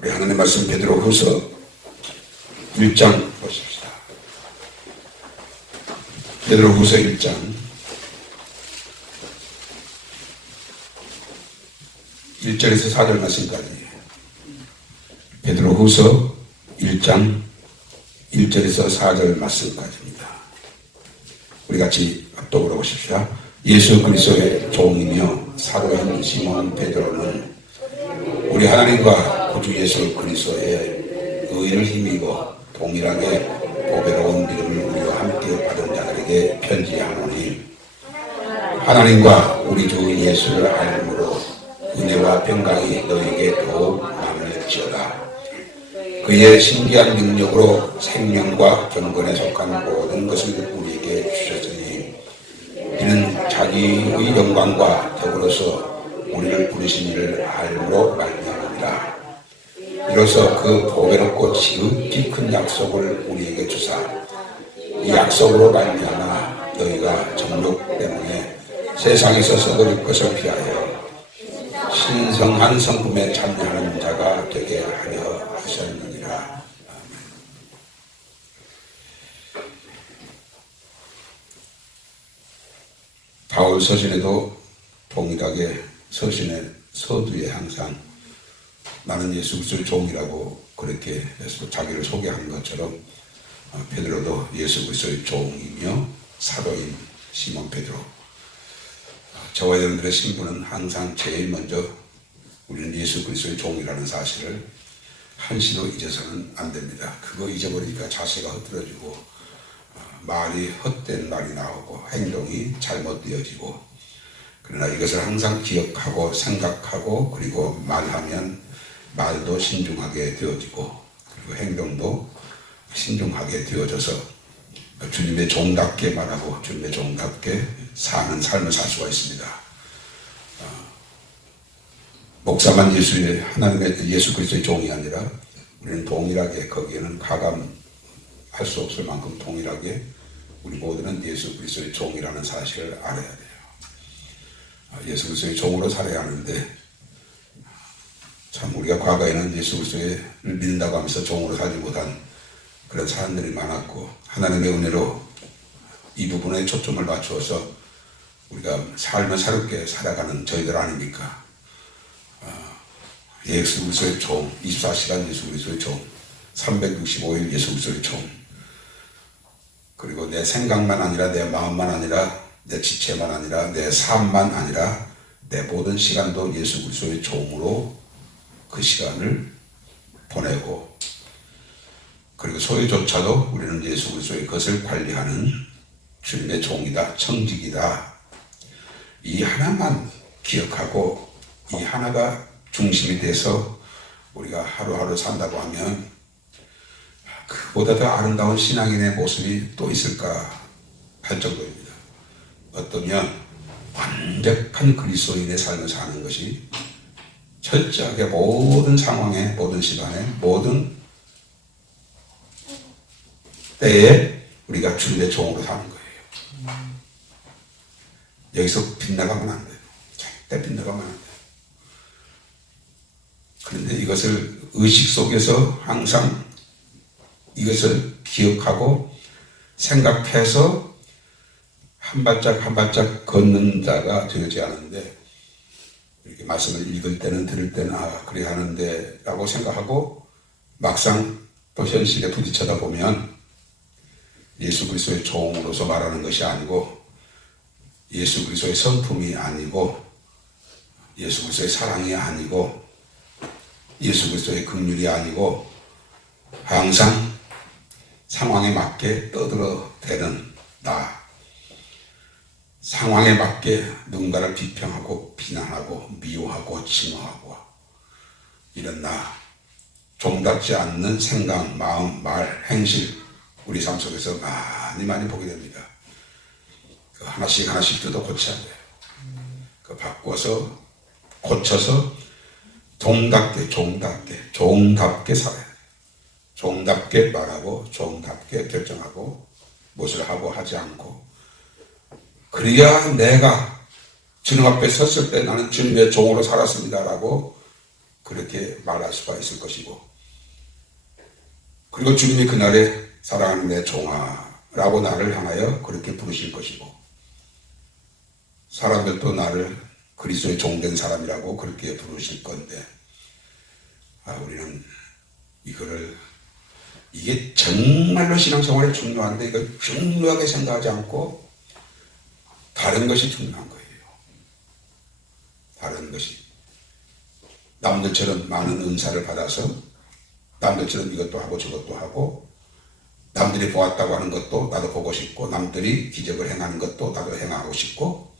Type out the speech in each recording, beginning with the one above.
우리 하나님 말씀 베드로후서 1장 보십시다. 베드로후서 1장 1절에서 4절 말씀까지. 베드로후서 1장 1절에서 4절 말씀까지입니다. 우리 같이 합독으로 보십시오. 예수 그리스도의 종이며 사도인 시몬 베드로는 우리 하나님과 구주 예수 그리스도의 의를 힘입어 동일하게 보배로운 믿음을 우리와 함께 받은 자들에게 편지하노니, 하나님과 우리 주 예수를 알므로 은혜와 평강이 너에게 더욱 많을지어다. 그의 신기한 능력으로 생명과 경건에 속한 모든 것을 우리에게 주셨으니, 이는 자기의 영광과 더불어서 우리를 부르신 이를 알므로 말미암으리라. 이로써 그 보배롭고 지극히 큰 약속을 우리에게 주사, 이 약속으로 말미암아 너희가 정욕 때문에 세상에서 썩어질 것을 피하여 신성한 성품에 참여하는 자가 되게 하려 하셨느니라. 바울 서신에도 동일하게 서신의 서두에 항상 나는 예수 그리스도의 종이라고 그렇게 해서 자기를 소개한 것처럼 베드로도 예수 그리스도의 종이며 사도인 시몬 베드로. 저와 여러분들의 신분은 항상 제일 먼저 우리는 예수 그리스도의 종이라는 사실을 한시도 잊어서는 안 됩니다. 그거 잊어버리니까 자세가 흐트러지고 말이 헛된 말이 나오고 행동이 잘못되어지고, 그러나 이것을 항상 기억하고 생각하고 그리고 말하면 말도 신중하게 되어지고 그리고 행동도 신중하게 되어져서 주님의 종답게 말하고 주님의 종답게 사는 삶을 살 수가 있습니다. 목사만 예수의 하나님의 예수 그리스도의 종이 아니라 우리는 동일하게 거기에는 가감할 수 없을 만큼 동일하게 우리 모두는 예수 그리스도의 종이라는 사실을 알아야 돼요. 예수 그리스도의 종으로 살아야 하는데, 참 우리가 과거에는 예수 그리스도를 믿는다고 하면서 종으로 살지 못한 그런 사람들이 많았고, 하나님의 은혜로 이 부분에 초점을 맞추어서 우리가 삶을 새롭게 살아가는 저희들 아닙니까? 예수 그리스도의 종, 24시간 예수 그리스도의 종, 365일 예수 그리스도의 종. 그리고 내 생각만 아니라 내 마음만 아니라 내 지체만 아니라 내 삶만 아니라 내 모든 시간도 예수 그리스도의 종으로 그 시간을 보내고, 그리고 소유조차도 우리는 예수 그리스도의 것을 관리하는 주님의 종이다, 청직이다. 이 하나만 기억하고 이 하나가 중심이 돼서 우리가 하루하루 산다고 하면 그보다 더 아름다운 신앙인의 모습이 또 있을까 할 정도입니다. 어떠면 완벽한 그리스도인의 삶을 사는 것이 철저하게 모든 상황에, 모든 시간에, 모든 때에 우리가 주님의 종으로 사는 거예요. 여기서 빗나가면 안 돼요. 절대 빗나가면 안 돼요. 그런데 이것을 의식 속에서 항상 이것을 기억하고 생각해서 한 발짝 한 발짝 걷는 자가 되지 않은데, 이렇게 말씀을 읽을 때는 들을 때는 그래 하는데 라고 생각하고 막상 또 현실에 부딪혀다 보면 예수 그리스도의 종으로서 말하는 것이 아니고, 예수 그리스도의 성품이 아니고, 예수 그리스도의 사랑이 아니고, 예수 그리스도의 긍휼이 아니고, 항상 상황에 맞게 떠들어대는 나, 상황에 맞게 누군가를 비평하고 비난하고 미워하고 증오하고 이런 나, 종답지 않는 생각, 마음, 말, 행실 우리 삶 속에서 많이 보게 됩니다. 그 하나씩 뜯어 고쳐야 돼요. 그 바꿔서 고쳐서 종답게 살아야 돼요. 종답게 말하고 종답게 결정하고 무엇을 하고 하지 않고, 그래야 내가 주님 앞에 섰을 때 나는 주님의 종으로 살았습니다라고 그렇게 말할 수가 있을 것이고, 그리고 주님이 그날에 사랑하는 내 종아라고 나를 향하여 그렇게 부르실 것이고, 사람들도 나를 그리스도의 종된 사람이라고 그렇게 부르실 건데, 우리는 이게 정말로 신앙생활에 중요한데 이걸 중요하게 생각하지 않고 다른 것이 중요한 거예요. 다른 것이. 남들처럼 많은 은사를 받아서 남들처럼 이것도 하고 저것도 하고, 남들이 보았다고 하는 것도 나도 보고 싶고, 남들이 기적을 행하는 것도 나도 행하고 싶고,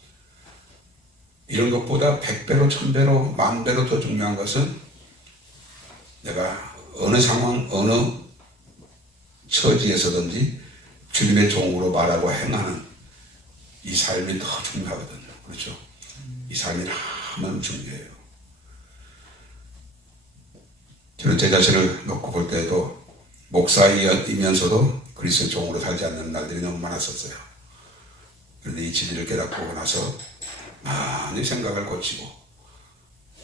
이런 것보다 100배로 1000배로 10,000배로 더 중요한 것은 내가 어느 상황 어느 처지에서든지 주님의 종으로 말하고 행하는 이 삶이 더 중요하거든요. 그렇죠? 이 삶이 너무 중요해요. 저는 제 자신을 놓고 볼 때에도 목사이면서도 그리스도의 종으로 살지 않는 날들이 너무 많았었어요. 그런데 이 진리를 깨닫고 나서 많이 생각을 고치고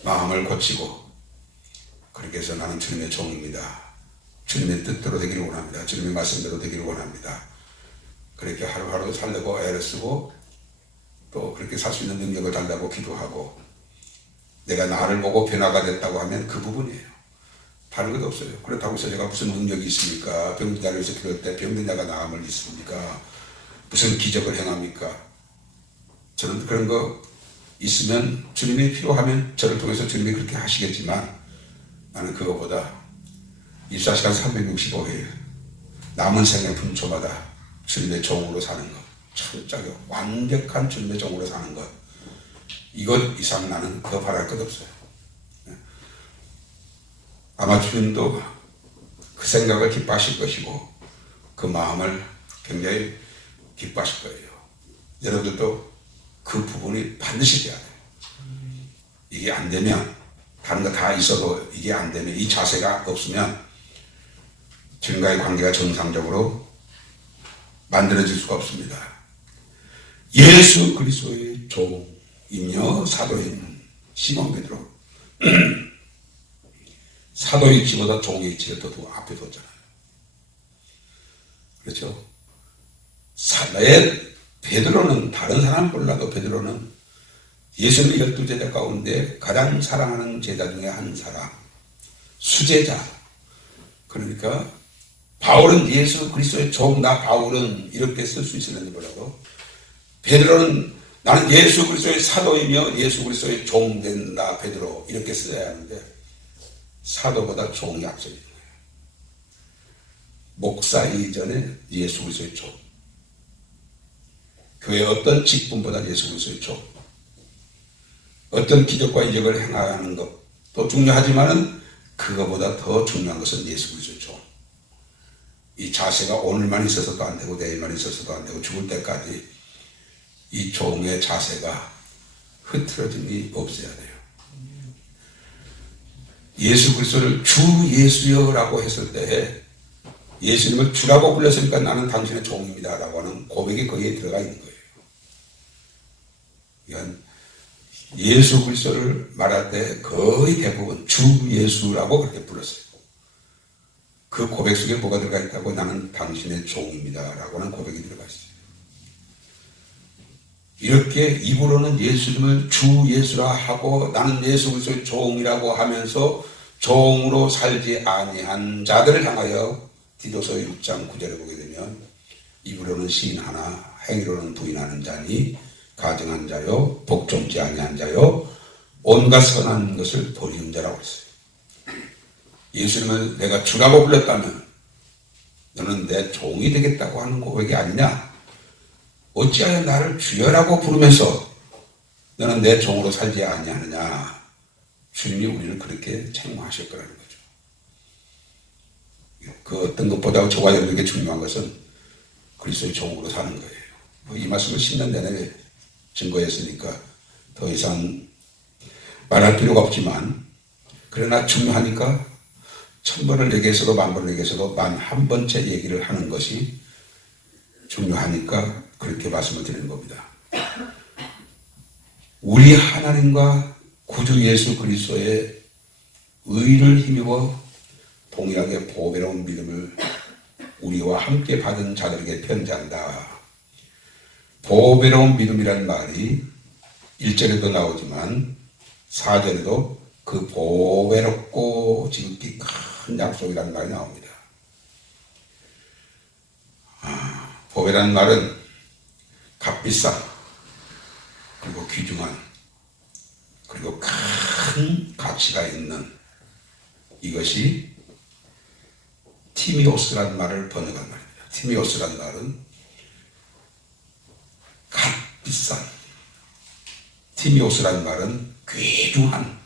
마음을 고치고, 그렇게 해서 나는 주님의 종입니다. 주님의 뜻대로 되기를 원합니다. 주님의 말씀대로 되기를 원합니다. 그렇게 하루하루 살려고 애를 쓰고, 또 그렇게 살 수 있는 능력을 달라고 기도하고, 내가 나를 보고 변화가 됐다고 하면 그 부분이에요. 다른 것도 없어요. 그렇다고 해서 제가 무슨 능력이 있습니까? 병든 자를 위해서 기도할 때 병든 자가 나음을 있습니까? 무슨 기적을 행합니까? 저는 그런 거 있으면 주님이 필요하면 저를 통해서 주님이 그렇게 하시겠지만, 나는 그거보다 24시간 365일 남은 생의 분초마다 주님의 종으로 사는 것, 철저하게 완벽한 주님의 종으로 사는 것, 이것 이상 나는 더 바랄 것 없어요. 아마 주님도 그 생각을 기뻐하실 것이고 그 마음을 굉장히 기뻐하실 거예요. 여러분들도 그 부분이 반드시 돼야 돼요. 이게 안 되면, 다른 거 다 있어도 이게 안 되면, 이 자세가 없으면 주님과의 관계가 정상적으로 만들어질 수가 없습니다. 예수 그리스도의 종이며 사도인 시몬 베드로, 사도의 위치보다 종의 위치를 더 앞에 뒀잖아요. 그렇죠? 베드로는 다른 사람 몰라도 베드로는 예수님의 12제자 가운데 가장 사랑하는 제자 중에 한 사람, 수제자. 그러니까 바울은 예수 그리스도의 종, 나 바울은 이렇게 쓸 수 있었는데 뭐라고? 베드로는 나는 예수 그리스도의 사도이며 예수 그리스도의 종 된 나 베드로, 이렇게 써야 하는데 사도보다 종이 앞서 있는 거예요. 목사 이전에 예수 그리스도의 종. 교회 어떤 직분보다 예수 그리스도의 종. 어떤 기적과 이적을 행하는 것도 중요하지만은 그거보다 더 중요한 것은 예수 그리스도의 종. 이 자세가 오늘만 있어서도 안 되고 내일만 있어서도 안 되고 죽을 때까지 이 종의 자세가 흐트러짐이 없어야 돼요. 예수 그리스도를 주 예수여라고 했을 때 예수님을 주라고 불렀으니까 나는 당신의 종입니다 라고 하는 고백이 거기에 들어가 있는 거예요. 그러니까 예수 그리스도를 말할 때 거의 대부분 주 예수라고 그렇게 불렀어요. 그 고백 속에 뭐가 들어가 있다고? 나는 당신의 종입니다 라고 하는 고백이 들어가 있어요. 이렇게 입으로는 예수님을 주 예수라 하고 나는 예수 그리스도의 종이라고 하면서 종으로 살지 아니한 자들을 향하여 디도서 6장 9절에 보게 되면, 입으로는 시인하나 행위로는 부인하는 자니 가증한 자요 복종치 아니한 자요 온갖 선한 것을 버리는 자라고 했어요. 예수님을 내가 주라고 불렀다면 너는 내 종이 되겠다고 하는 고백이 아니냐? 어찌하여 나를 주여라고 부르면서 너는 내 종으로 살지 아니하느냐? 주님이 우리를 그렇게 책망하실 거라는 거죠. 그 어떤 것보다 저와 여러분에게 중요한 것은 그리스도의 종으로 사는 거예요. 이 말씀을 10년 내내 증거했으니까 더 이상 말할 필요가 없지만, 그러나 중요하니까 1000번을 얘기해서도 10,000번을 얘기해서도 11번째 얘기를 하는 것이 중요하니까 그렇게 말씀을 드리는 겁니다. 우리 하나님과 구주 예수 그리스도의 의를 힘입어 동일하게 보배로운 믿음을 우리와 함께 받은 자들에게 편지한다. 보배로운 믿음이라는 말이 1절에도 나오지만 4절에도 그 보배롭고 지극히 큰 약속이라는 말이 나옵니다. 보배라는 말은 값비싼, 그리고 귀중한, 그리고 큰 가치가 있는, 이것이 티미오스라는 말을 번역한 말입니다. 티미오스라는 말은 값비싼, 티미오스라는 말은 귀중한,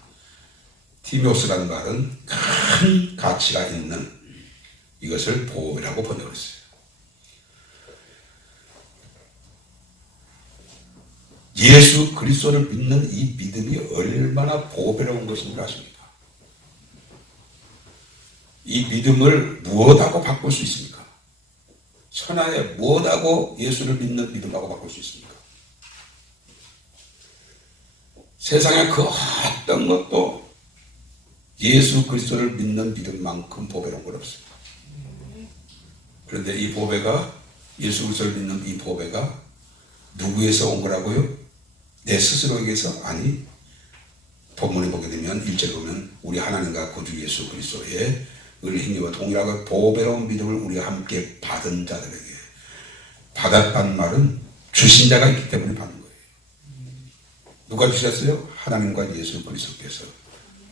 티미오스라는 말은 큰 가치가 있는, 이것을 보배라고 번역했어요. 예수 그리스도를 믿는 이 믿음이 얼마나 보배로운 것인지 아십니까? 이 믿음을 무엇하고 바꿀 수 있습니까? 천하에 무엇하고 예수를 믿는 믿음하고 바꿀 수 있습니까? 세상에 그 어떤 것도 예수 그리스도를 믿는 믿음만큼 보배로운 건 없습니다. 그런데 이 보배가, 예수 그리스도를 믿는 이 보배가 누구에서 온 거라고요? 내 스스로에게서? 아니, 본문에 보게 되면 1절에 보면 우리 하나님과 구주 예수 그리스도의 의를 힘입어 동일하게 보배로운 믿음을 우리가 함께 받은 자들에게, 받았다는 말은 주신 자가 있기 때문에 받는 거예요. 누가 주셨어요? 하나님과 예수 그리스도께서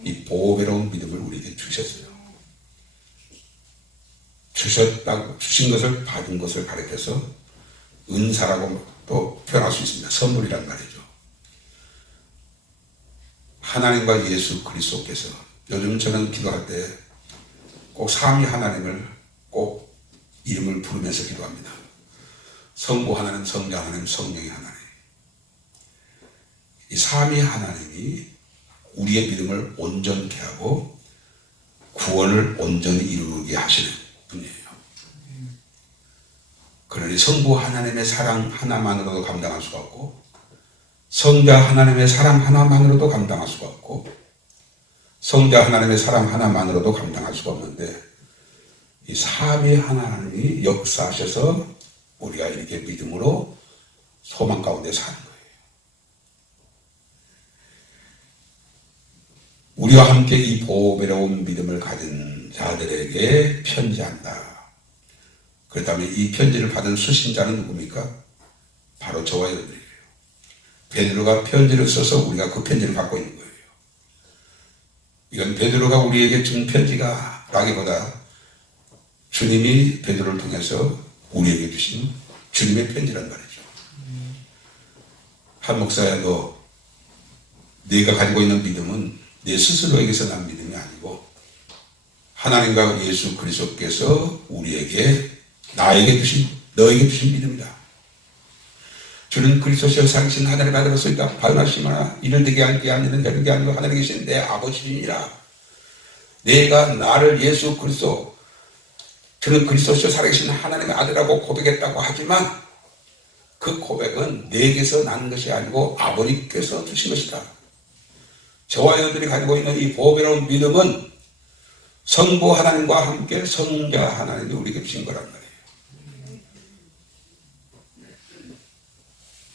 이 보배로운 믿음을 우리에게 주셨어요. 주셨다고, 주신 것을 받은 것을 가리켜서 은사라고 또 표현할 수 있습니다. 선물이란 말이죠. 하나님과 예수 그리스도께서, 요즘 저는 기도할 때 꼭 삼위 하나님을 꼭 이름을 부르면서 기도합니다. 성부 하나님, 성자 하나님, 성령의 하나님. 이 삼위 하나님이 우리의 믿음을 온전케 하고 구원을 온전히 이루게 하시는 분이에요. 그러니 성부 하나님의 사랑 하나만으로도 감당할 수가 없고, 성자 하나님의 사랑 하나만으로도 감당할 수가 없고, 성자 하나님의 사랑 하나만으로도 감당할 수가 없는데, 이 삼위 하나님이 역사하셔서 우리가 이렇게 믿음으로 소망 가운데 사는 거예요. 우리와 함께 이 보배로운 믿음을 가진 자들에게 편지한다. 그렇다면 이 편지를 받은 수신자는 누굽니까? 바로 저와 여러분이에요. 베드로가 편지를 써서 우리가 그 편지를 받고 있는 거예요. 이건 베드로가 우리에게 준 편지가 라기보다 주님이 베드로를 통해서 우리에게 주신 주님의 편지란 말이죠. 한 목사야, 네가 가지고 있는 믿음은 내 스스로에게서 난 믿음이 아니고 하나님과 예수 그리스도께서 우리에게, 나에게 주신, 너에게 주신 믿음이다. 주는 그리스도시여 살으신 하나님의 아들로서이다. 바요나시마나 이를 되게 할 게 아니는 다른 게 아니고 하나님에 계신 내 아버지이니라. 내가 나를 예수 그리스도, 저는 그리스도시여 살아계신 하나님의 아들이라고 고백했다고 하지만 그 고백은 내게서 난 것이 아니고 아버지께서 주신 것이다. 저와 여러분들이 가지고 있는 이 보배로운 믿음은 성부 하나님과 함께 성자 하나님이 우리에게 주신 거란 말이에요.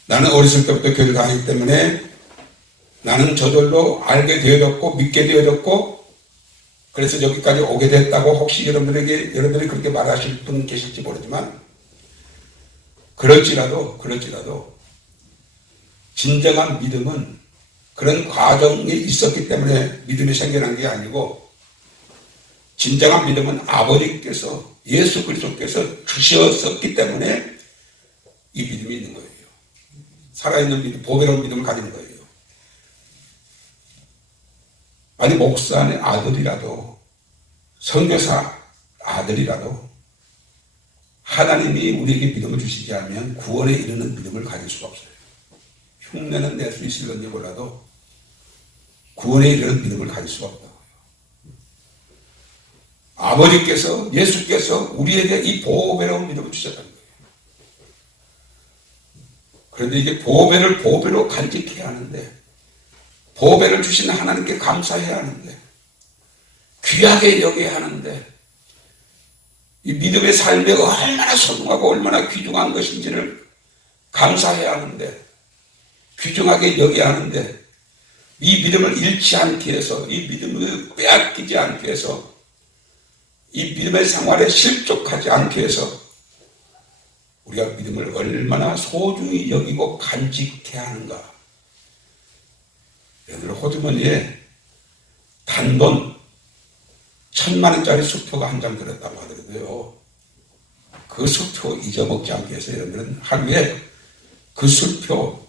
나는 어렸을 때부터 교회를 다니기 때문에 나는 저절로 알게 되어졌고 믿게 되어졌고, 그래서 여기까지 오게 됐다고 혹시 여러분들이 그렇게 말하실 분 계실지 모르지만, 그럴지라도 진정한 믿음은 그런 과정이 있었기 때문에 믿음이 생겨난 게 아니고, 진정한 믿음은 아버지께서, 예수 그리스도께서 주셨었기 때문에 이 믿음이 있는 거예요. 살아있는 믿음, 보배로운 믿음을 가지는 거예요. 아니, 목사의 아들이라도, 선교사 아들이라도 하나님이 우리에게 믿음을 주시지 않으면 구원에 이르는 믿음을 가질 수가 없어요. 흉내는 낼 수 있을런지 몰라도 구원에 이르는 믿음을 가질 수가 없다고요. 아버지께서, 예수께서 우리에게 이 보배로운 믿음을 주셨다는 거예요. 그런데 이게 보배로 간직해야 하는데, 보배를 주신 하나님께 감사해야 하는데, 귀하게 여겨야 하는데 이 믿음의 삶이 얼마나 소중하고 얼마나 귀중한 것인지를 감사해야 하는데, 귀중하게 여겨야 하는데, 이 믿음을 잃지 않기 위해서, 이 믿음을 빼앗기지 않기 위해서, 이 믿음의 생활에 실족하지 않기 위해서 우리가 믿음을 얼마나 소중히 여기고 간직해야 하는가. 예를 들어 호주머니에 단돈 1,000만 원짜리 수표가 한 장 들었다고 하더라도요, 그 수표 잊어먹지 않기 위해서 여러분들은 하루에 그 수표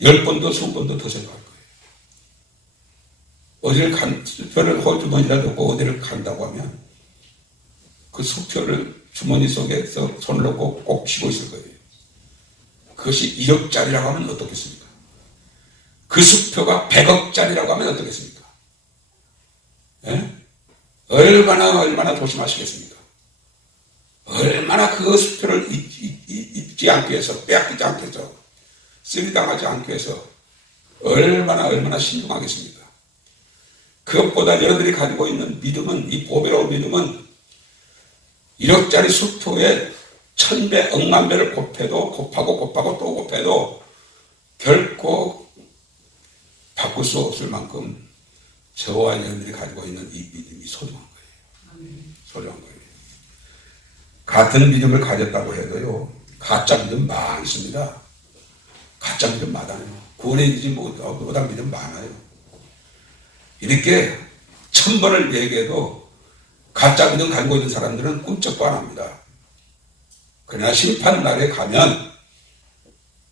10번도 20번도 더 생각할 거예요. 어디를 수표를 호주머니라도 없고 어디를 간다고 하면 그 수표를 주머니 속에서 손을 넣고 꼭 쥐고 있을 거예요. 그것이 1억짜리라고 하면 어떻겠습니까? 그 수표가 100억짜리라고 하면 어떻겠습니까? 예? 얼마나 조심하시겠습니까? 얼마나 그 수표를 잊지 않기 위해서, 빼앗기지 않기 위해서, 쓰리당하지 않기 위해서 얼마나 신중하겠습니까? 그것보다 여러분들이 가지고 있는 믿음은, 이 보배로운 믿음은 1억짜리 수표에 1000배, 억만 배를 곱하고 또 곱해도 결코 바꿀 수 없을 만큼 저와 여러분들이 가지고 있는 이 믿음이 소중한 거예요. 소중한 거예요. 같은 믿음을 가졌다고 해도요, 가짜 믿음 많습니다. 가짜 믿음 많아요. 구원해지지 못한 믿음 많아요. 이렇게 1000번을 얘기해도 가짜 믿음 가지고 있는 사람들은 꿈쩍도 안 합니다. 그러나 심판날에 가면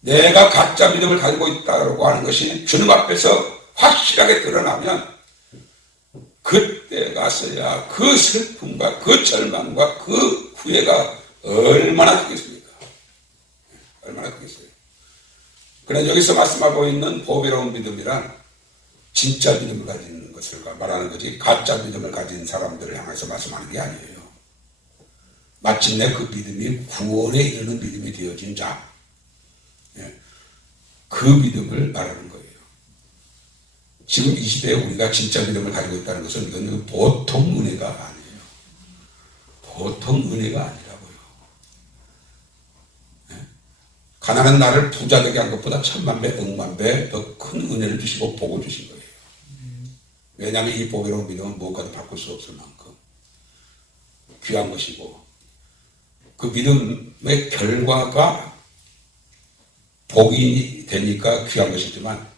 내가 가짜 믿음을 가지고 있다고 하는 것이 주님 앞에서 확실하게 드러나면 그때 가서야 그 슬픔과 그 절망과 그 후회가 얼마나 크겠습니까? 얼마나 크겠어요. 그러나 여기서 말씀하고 있는 보배로운 믿음이란 진짜 믿음을 가진 것을 말하는 거지, 가짜 믿음을 가진 사람들을 향해서 말씀하는 게 아니에요. 마침내 그 믿음이 구원에 이르는 믿음이 되어진 자, 그 믿음을 말하는 거예요. 지금 이 시대에 우리가 진짜 믿음을 가지고 있다는 것은 이건 보통 은혜가 아니에요. 보통 은혜가 아니라고요. 가난한 나를 부자 되게 한 것보다 1000만 배, 억만 배 더 큰 은혜를 주시고 복을 주신 거예요. 왜냐하면 이 보배로운 믿음은 무엇과도 바꿀 수 없을 만큼 귀한 것이고, 그 믿음의 결과가 복이 되니까 귀한 것이지만,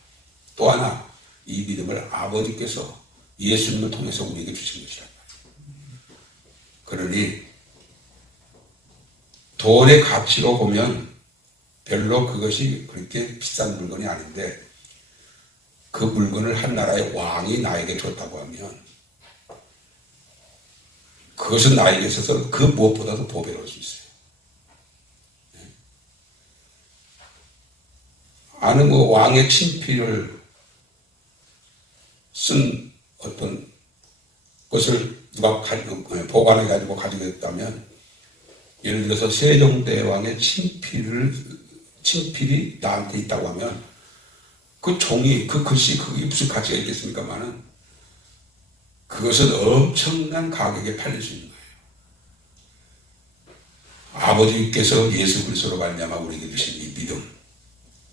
또 하나 이 믿음을 아버지께서 예수님을 통해서 우리에게 주신 것이란 말이에요. 그러니 돈의 가치로 보면 별로 그것이 그렇게 비싼 물건이 아닌데, 그 물건을 한 나라의 왕이 나에게 줬다고 하면 그것은 나에게 있어서 그 무엇보다도 보배로울 수 있어요. 아는 그 왕의 친필을 쓴 어떤 것을 누가 보관해가지고 가지고 있다면, 예를 들어서 세종대왕의 친필이 나한테 있다고 하면 그 종이, 그 글씨, 그게 무슨 가치가 있겠습니까마는 그것은 엄청난 가격에 팔릴 수 있는 거예요. 아버지께서 예수 그리스도로 말미암아 우리에게 주신 이 믿음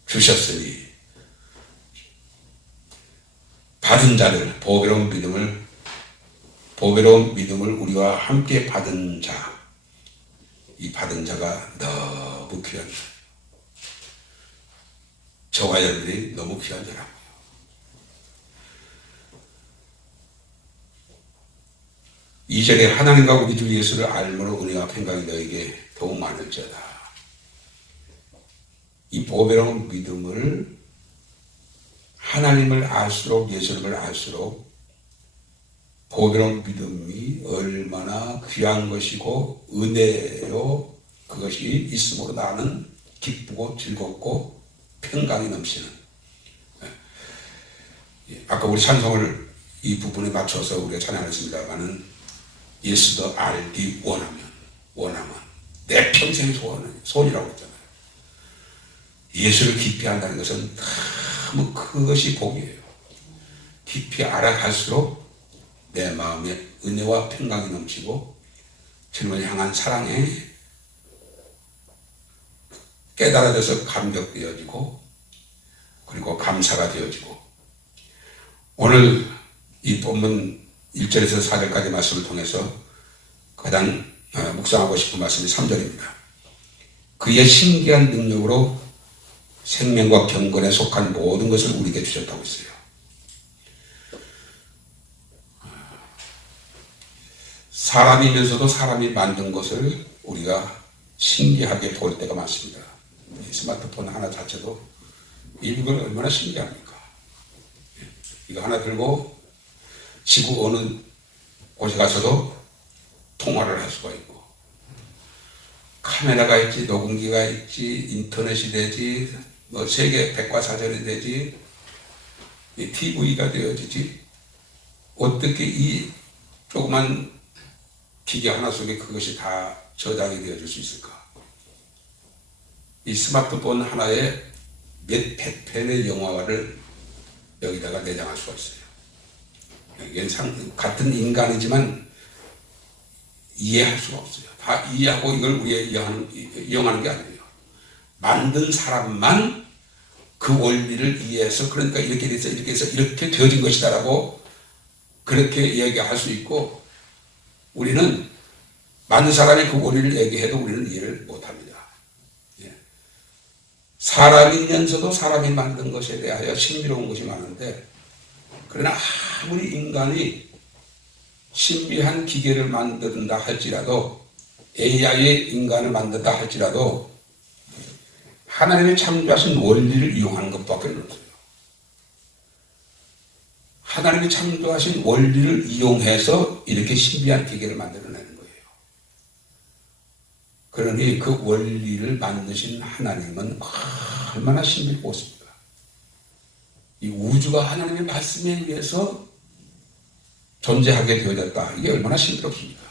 주셨으니, 받은 자를, 보배로운 믿음을 우리와 함께 받은 자, 이 받은 자가 너무 귀한 자예요. 저와 여러분들이 너무 귀한 자라고요. 이전에 하나님과 우리 주 예수를 알므로 은혜와 평강이 너에게 더욱 많을지어다. 이 보배로운 믿음을, 하나님을 알수록, 예수님을 알수록 보배로운 믿음이 얼마나 귀한 것이고 은혜요, 그것이 있음으로 나는 기쁘고 즐겁고 평강이 넘치는, 아까 우리 찬송을 이 부분에 맞춰서 우리가 찬양했습니다만은, 예수도 알기 원하면 내 평생의 소원이라고 했잖아요. 예수를 깊이 안다는 것은 너무 그것이 복이에요. 깊이 알아갈수록 내 마음에 은혜와 평강이 넘치고 주님을 향한 사랑에 깨달아져서 감격되어지고 그리고 감사가 되어지고 오늘 이 본문 1절에서 4절까지 말씀을 통해서 가장 묵상하고 싶은 말씀이 3절입니다. 그의 신기한 능력으로 생명과 경건에 속한 모든 것을 우리에게 주셨다고 했어요. 사람이면서도 사람이 만든 것을 우리가 신기하게 볼 때가 많습니다. 스마트폰 하나 자체도 이걸 얼마나 신기합니까? 이거 하나 들고 지구 어느 곳에 가서도 통화를 할 수가 있고 카메라가 있지, 녹음기가 있지, 인터넷이 되지, 뭐 세계 백과사전이 되지, TV가 되어지지. 어떻게 이 조그만 기계 하나 속에 그것이 다 저장이 되어질 수 있을까? 이 스마트폰 하나에 몇 백 편의 영화를 여기다가 내장할 수가 있어요. 이게 같은 인간이지만 이해할 수가 없어요. 다 이해하고 이걸 우리가 이용하는 게 아니에요. 만든 사람만 그 원리를 이해해서 그러니까 이렇게 돼서 이렇게 해서 이렇게 되어진 것이다라고 그렇게 이야기할 수 있고 우리는 만든 사람이 그 원리를 얘기해도 우리는 이해를 못합니다. 사람이면서도 사람이 만든 것에 대하여 신비로운 것이 많은데 그러나 아무리 인간이 신비한 기계를 만든다 할지라도 AI의 인간을 만든다 할지라도 하나님이 창조하신 원리를 이용하는 것밖에 없어요. 하나님이 창조하신 원리를 이용해서 이렇게 신비한 기계를 만들어내는 거예요. 그러니 그 원리를 만드신 하나님은 얼마나 신비롭습니까? 이 우주가 하나님의 말씀에 의해서 존재하게 되어졌다. 이게 얼마나 신비롭습니까?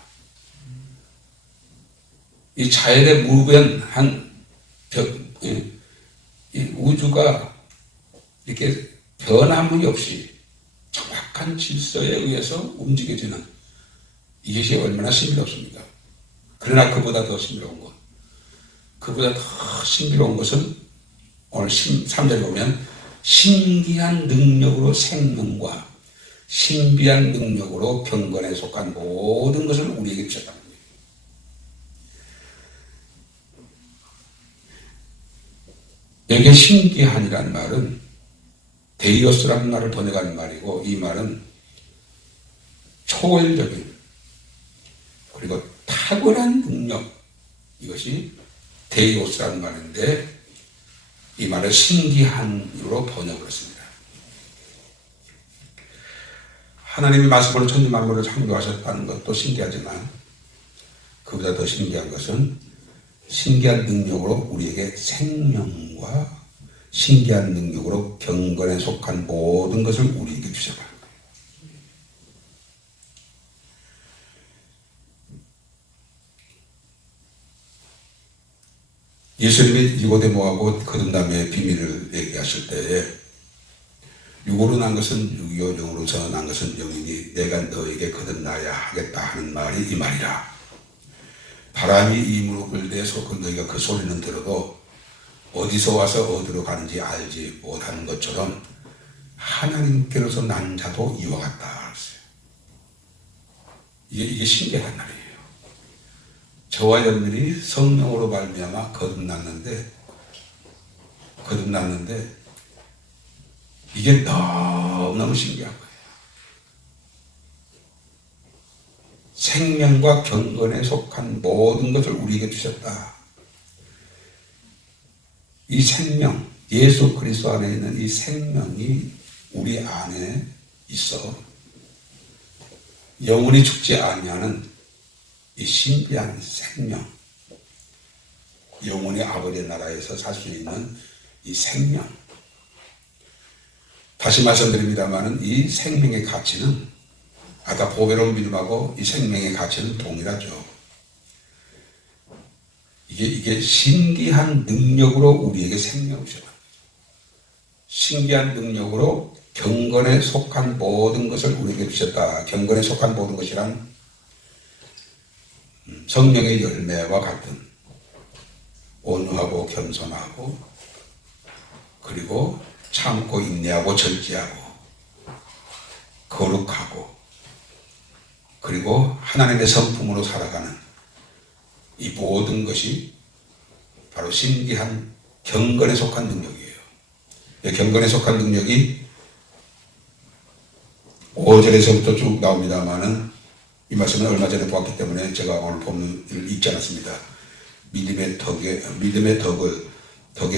이 자연의 무변한 이 우주가 이렇게 변함이 없이 정확한 질서에 의해서 움직여지는 이것이 얼마나 신비롭습니까? 그러나 그보다 더 신비로운 것, 그보다 더 신비로운 것은 오늘 3절에 보면 신기한 능력으로 생명과 신비한 능력으로 경건에 속한 모든 것을 우리에게 주셨다는 거예요. 여기에 신기한이라는 말은 데이오스라는 말을 번역한 말이고 이 말은 초월적인 그리고 탁월한 능력 이것이 데이오스라는 말인데 이 말을 신기한으로 번역을 했습니다. 하나님이 말씀으로 천지 만물을 창조하셨다는 것도 신기하지만 그보다 더 신기한 것은 신기한 능력으로 우리에게 생명과 신기한 능력으로 경건에 속한 모든 것을 우리에게 주셔가는 거예요. 예수님이 니고데모하고 거듭남의 비밀을 얘기하실 때에 육으로 난 것은 육이요 영으로서 난 것은 영이니 내가 너에게 거듭나야 하겠다 하는 말이 이 말이라. 바람이 이 무릎을 내서 너희가 그 소리는 들어도 어디서 와서 어디로 가는지 알지 못하는 것처럼 하나님께로서 난 자도 이와 같다. 이게 신기한 말이에요. 저와 여러분이 성령으로 말미암아 거듭났는데 이게 너무너무 신기한 거예요. 생명과 경건에 속한 모든 것을 우리에게 주셨다. 이 생명, 예수 그리스도 안에 있는 이 생명이 우리 안에 있어 영원히 죽지 아니하는 이 신비한 생명, 영원히 아버지의 나라에서 살 수 있는 이 생명. 다시 말씀드립니다만 이 생명의 가치는 아까 보배로운 믿음하고 이 생명의 가치는 동일하죠. 이게 신기한 능력으로 우리에게 생명을 주셨다. 신기한 능력으로 경건에 속한 모든 것을 우리에게 주셨다. 경건에 속한 모든 것이란 성령의 열매와 같은 온유하고 겸손하고 그리고 참고 인내하고 절제하고 거룩하고 그리고 하나님의 성품으로 살아가는 이 모든 것이 바로 신기한 경건에 속한 능력이에요. 경건에 속한 능력이 5절에서부터 쭉 나옵니다만은 이 말씀은 얼마 전에 보았기 때문에 제가 오늘 본문을 읽지 않았습니다. 믿음의 덕의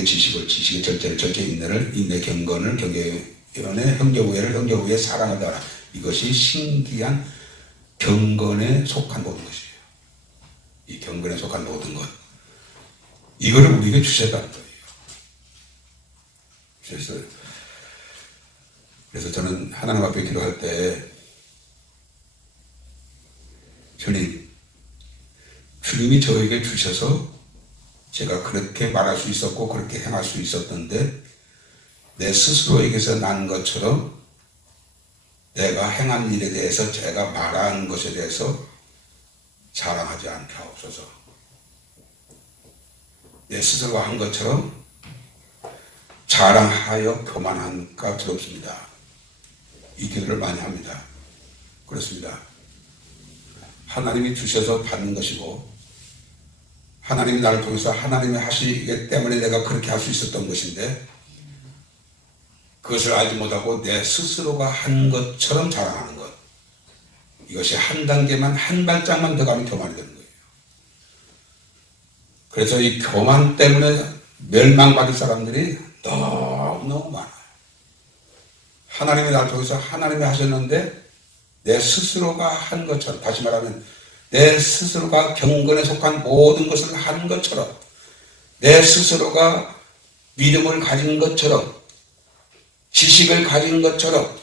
지식을, 지식의 절제를, 절제의 인내를, 인내 경건을, 경계연의 형제우애를, 형제우애 사랑하다. 이것이 신기한 경건에 속한 모든 것이에요. 이 경건에 속한 모든 것. 이거를 우리에게 주셨다는 거예요. 주셨어요. 그래서 저는 하나님 앞에 기도할 때 주님이 저에게 주셔서 제가 그렇게 말할 수 있었고 그렇게 행할 수 있었는데 내 스스로에게서 난 것처럼 내가 행한 일에 대해서 제가 말한 것에 대해서 자랑하지 않게 하옵소서. 내 스스로가 한 것처럼 자랑하여 교만한가 두렵습니다. 이 기도를 많이 합니다. 그렇습니다. 하나님이 주셔서 받는 것이고 하나님이 나를 통해서 하나님이 하시기 때문에 내가 그렇게 할 수 있었던 것인데 그것을 알지 못하고 내 스스로가 한 것처럼 자랑하는 것. 이것이 한 단계만 한 발짝만 더 가면 교만이 되는 거예요. 그래서 이 교만 때문에 멸망받을 사람들이 너무너무 많아요. 하나님이 나를 통해서 하나님이 하셨는데 내 스스로가 한 것처럼, 다시 말하면 내 스스로가 경건에 속한 모든 것을 한 것처럼, 내 스스로가 믿음을 가진 것처럼, 지식을 가진 것처럼,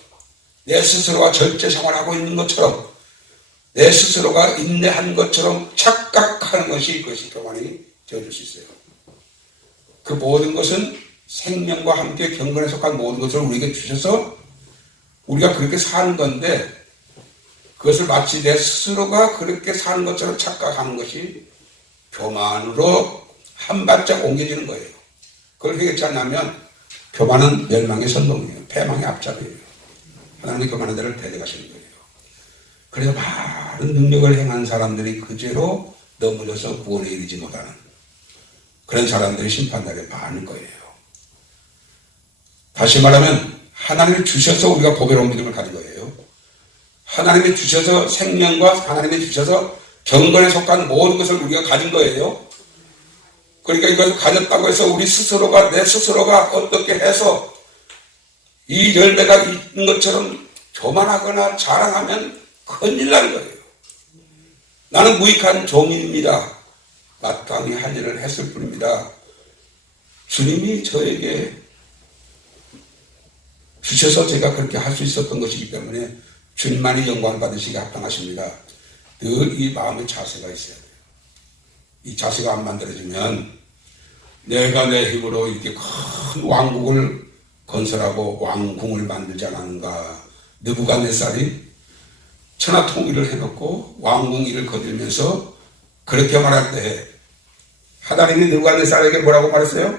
내 스스로가 절제 생활하고 있는 것처럼, 내 스스로가 인내한 것처럼 착각하는 것이 그것이 교만이 되어줄 수 있어요. 그 모든 것은 생명과 함께 경건에 속한 모든 것을 우리에게 주셔서 우리가 그렇게 사는 건데 그것을 마치 내 스스로가 그렇게 사는 것처럼 착각하는 것이 교만으로 한 발짝 옮겨지는 거예요. 그걸 회개치 않으면 교만은 멸망의 선봉이에요. 패망의 앞잡이에요. 하나님이 교만한 데를 데려가시는 거예요. 그래서 많은 능력을 행한 사람들이 그제로 넘어져서 구원에 이르지 못하는 그런 사람들이 심판날에 많을 거예요. 다시 말하면 하나님이 주셔서 우리가 보배로운 믿음을 가진 거예요. 하나님이 주셔서 생명과 하나님이 주셔서 경건에 속한 모든 것을 우리가 가진 거예요. 그러니까 이것을 가졌다고 해서 우리 스스로가 내 스스로가 어떻게 해서 이 열매가 있는 것처럼 교만하거나 자랑하면 큰일 나는 거예요. 나는 무익한 종입니다. 마땅히 할 일을 했을 뿐입니다. 주님이 저에게 주셔서 제가 그렇게 할 수 있었던 것이기 때문에 주님만이 영광을 받으시기 합당하십니다. 늘 이 마음의 자세가 있어야 돼요. 이 자세가 안 만들어지면 내가 내 힘으로 이렇게 큰 왕국을 건설하고 왕궁을 만들지 않았는가. 느부갓네살이 천하 통일을 해놓고 왕궁 일을 거들면서 그렇게 말할 때 하나님이 느부갓네살에게 뭐라고 말했어요?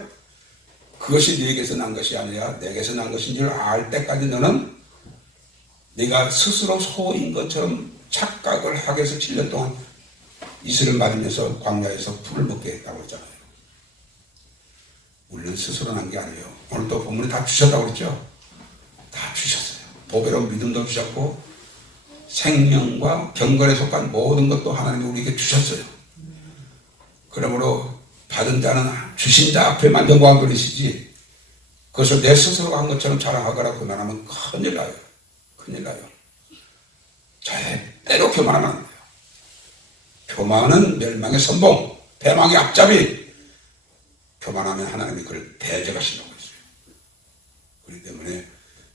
그것이 네게서 난 것이 아니라 내게서 난 것인 줄 알 때까지 너는 네가 스스로 소인 것처럼 착각을 하게 해서 7년 동안 이슬을 맞으면서 광야에서 풀을 먹게 했다고 했잖아요. 우리는 스스로 난 게 아니에요. 오늘 또 본문에 다 주셨다고 그랬죠? 다 주셨어요. 보배로운 믿음도 주셨고 생명과 경건에 속한 모든 것도 하나님이 우리에게 주셨어요. 그러므로 받은 자는 주신 자 앞에만 영광 돌리시지 그것을 내 스스로가 한 것처럼 자랑하거나 그만하면 큰일 나요. 큰일 나요. 절대로 교만하면 안 돼요. 교만은 멸망의 선봉, 패망의 앞잡이. 교만하면 하나님이 그걸 대적하신다고 했어요. 그렇기 때문에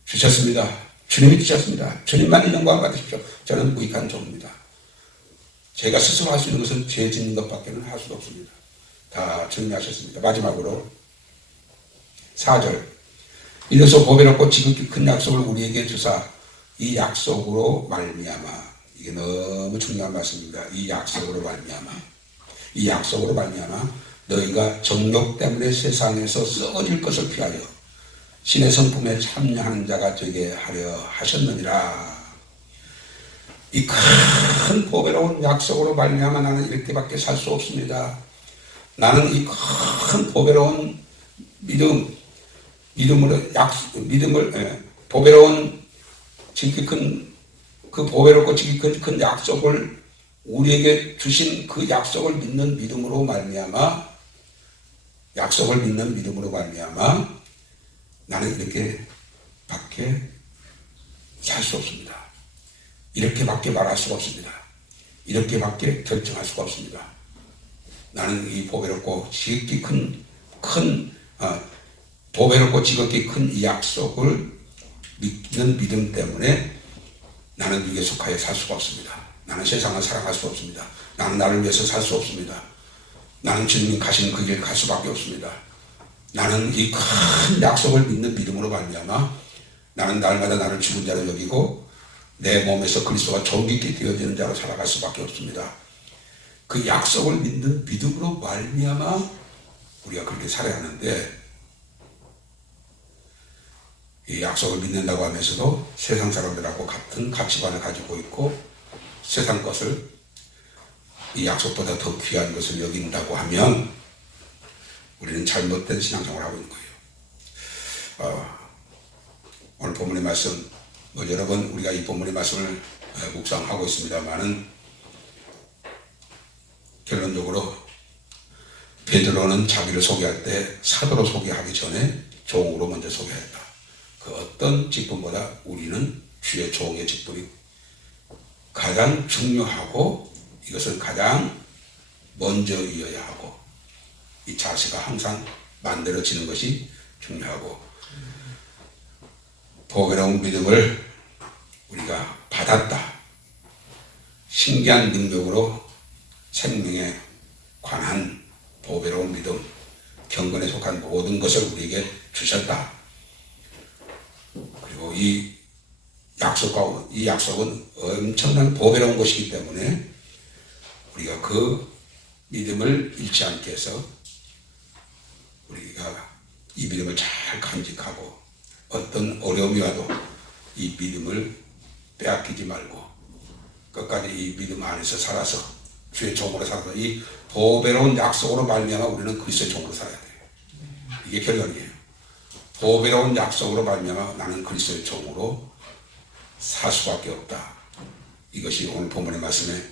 주셨습니다. 주님이 주셨습니다. 주님만이 영광 받으십시오. 저는 무익한 종입니다. 제가 스스로 할 수 있는 것은 죄 짓는 것밖에 할 수가 없습니다. 다 정리하셨습니다. 마지막으로 4절 이래서 보배롭고 지극히 큰 약속을 우리에게 주사 이 약속으로 말미암아, 이게 너무 중요한 말씀입니다. 이 약속으로 말미암아 너희가 정욕 때문에 세상에서 썩어질 것을 피하여 신의 성품에 참여하는 자가 되게 하려 하셨느니라. 이 큰 보배로운 약속으로 말미암아 나는 이렇게밖에 살 수 없습니다. 나는 이 큰 보배로운 보배로운 지극히 그 보배롭고 지극히 큰 약속을 우리에게 주신 그 약속을 믿는 믿음으로 말미암아 나는 이렇게밖에 살 수 없습니다. 이렇게밖에 말할 수가 없습니다. 이렇게밖에 결정할 수가 없습니다. 나는 이 보배롭고 지극히 큰 이 약속을 믿는 믿음 때문에 나는 육에 속하여 살 수가 없습니다. 나는 세상을 살아갈 수 없습니다. 나는 나를 위해서 살 수 없습니다. 나는 주님이 가시는 그 길 갈 수밖에 없습니다. 나는 이 큰 약속을 믿는 믿음으로 말미암아 나는 날마다 나를 죽은 자로 여기고 내 몸에서 그리스도가 정직히 되어지는 자로 살아갈 수밖에 없습니다. 그 약속을 믿는 믿음으로 말미암아 우리가 그렇게 살아야 하는데, 이 약속을 믿는다고 하면서도 세상 사람들하고 같은 가치관을 가지고 있고 세상 것을 이 약속보다 더 귀한 것을 여긴다고 하면 우리는 잘못된 신앙생활을 하고 있는 거예요. 오늘 본문의 말씀, 여러 번 우리가 이 본문의 말씀을 묵상하고 있습니다만은 결론적으로 베드로는 자기를 소개할 때 사도로 소개하기 전에 종으로 먼저 소개했다. 그 어떤 직분보다 우리는 주의 종의 직분이 가장 중요하고 이것을 가장 먼저 이어야 하고 이 자세가 항상 만들어지는 것이 중요하고, 보배로운 믿음을 우리가 받았다. 신기한 능력으로 생명에 관한 보배로운 믿음, 경건에 속한 모든 것을 우리에게 주셨다. 그리고 이 약속은 엄청난 보배로운 것이기 때문에 우리가 그 믿음을 잃지 않게 해서 우리가 이 믿음을 잘 간직하고 어떤 어려움이 와도 이 믿음을 빼앗기지 말고 끝까지 이 믿음 안에서 살아서 주의 종으로 살아서 이 보배로운 약속으로 말미암아 우리는 그리스도의 종으로 살아야 돼요. 이게 결론이에요. 보배로운 약속으로 말미암아 나는 그리스도의 종으로 살 수밖에 없다. 이것이 오늘 본문의 말씀의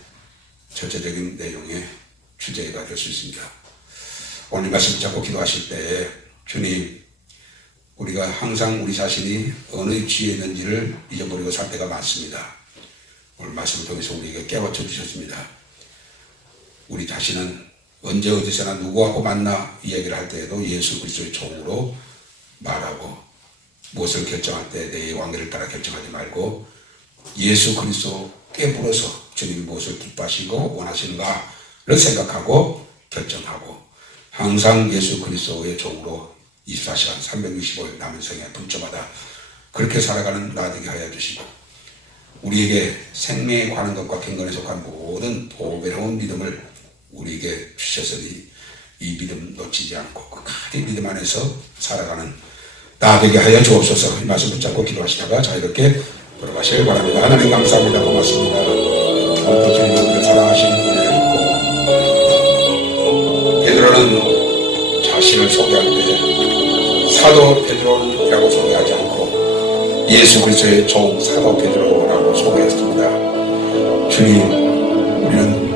전체적인 내용의 주제가 될 수 있습니다. 오늘 말씀 잡고 기도하실 때에 주님, 우리가 항상 우리 자신이 어느 위치에 있는지를 잊어버리고 살 때가 많습니다. 오늘 말씀을 통해서 우리에게 깨우쳐 주셨습니다. 우리 자신은 언제 어디서나 누구하고 만나 이야기를 할 때에도 예수 그리스도의 종으로 말하고, 무엇을 결정할 때 내 관계를 따라 결정하지 말고 예수 그리스도께 물어서 주님이 무엇을 기뻐하시고 원하시는가를 생각하고 결정하고, 항상 예수 그리스도의 종으로 24시간 365일 남은 생에 분점마다 그렇게 살아가는 나 되게 하여 주시고, 우리에게 생명에 관한 것과 경건에 속한 모든 보배로운 믿음을 우리에게 주셨으니 이 믿음 놓치지 않고 끝까지 믿음 안에서 살아가는 나 되게 하여 주옵소서. 이 말씀 붙잡고 기도하시다가 자유롭게 돌아가시길 바랍니다. 하나님 감사합니다. 고맙습니다. 오늘도 주님이 우리를 사랑하시는 은혜를 믿고, 베드로는 자신을 소개할 때 사도 베드로라고 소개하지 않고 예수 그리스도의 종 사도 베드로라고 소개했습니다. 주님, 우리는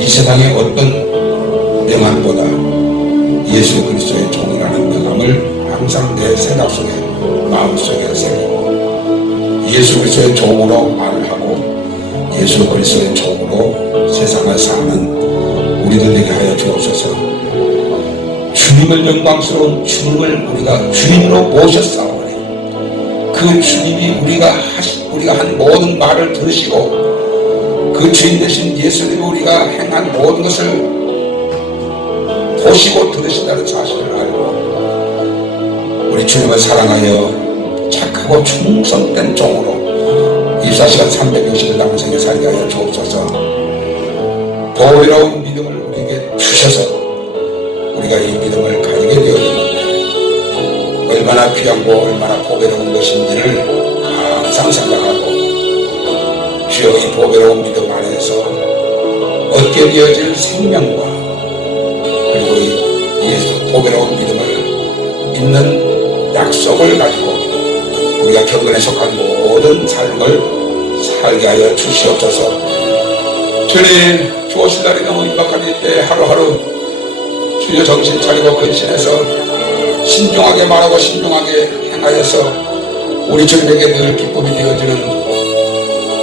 이 세상의 어떤 명함보다 예수 그리스도의 종이라는 명함을 항상 내 생각 속에, 마음 속에 새기고 예수 그리스도의 종으로 말을 하고 예수 그리스도의 종으로 세상을 사는 우리들 되게 하여 주옵소서. 주님을 영광스러운 주님을 우리가 주인으로 모셨사오니 그 주님이 우리가 한 모든 말을 들으시고 그 주인 되신 예수님이 우리가 행한 모든 것을 보시고 들으신다는 사실을 알고 우리 주님을 사랑하여 착하고 충성된 종으로 24시간 360일 남은 생에 살게 하여 주옵소서. 보배로운 믿음을 우리에게 주셔서 우리가 이 믿음을 가지게 되었는데 얼마나 귀하고 얼마나 보배로운 것인지를 항상 생각하고 주여 이 보배로운 믿음 안에서 얻게 되어질 생명과 그리고 이 예수 보배로운 믿음을 믿는 약속을 가지고 우리가 경건에 속한 모든 삶을 살게 하여 주시옵소서. 주님, 주오실 날이 너무 임박한 이때 하루하루 주여 정신 차리고 근신해서 신중하게 말하고 신중하게 행하여서 우리 주님에게 늘 기쁨이 되어지는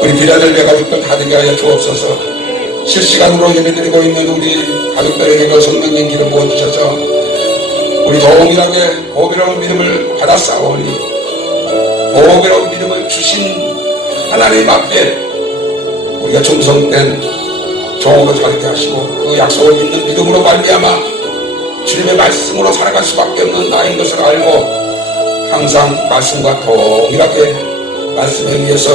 우리 비라들 내 가족들 다 되게 하여 주옵소서. 실시간으로 예배드리고 있는 우리 가족들에게 그 성령님 기름 부어주셔서 우리 동일하게 보배로운 믿음을 받았사오니 보배로운 믿음을 주신 하나님 앞에 우리가 충성된 종으로 살게 하시고 그 약속을 믿는 믿음으로 말미암아 주님의 말씀으로 살아갈 수밖에 없는 나인 것을 알고 항상 말씀과 동일하게 말씀에 의해서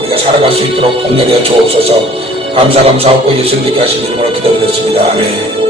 우리가 살아갈 수 있도록 복내려 주옵소서. 감사하고 예수님께 하신 이름으로 기도드렸습니다. 아멘.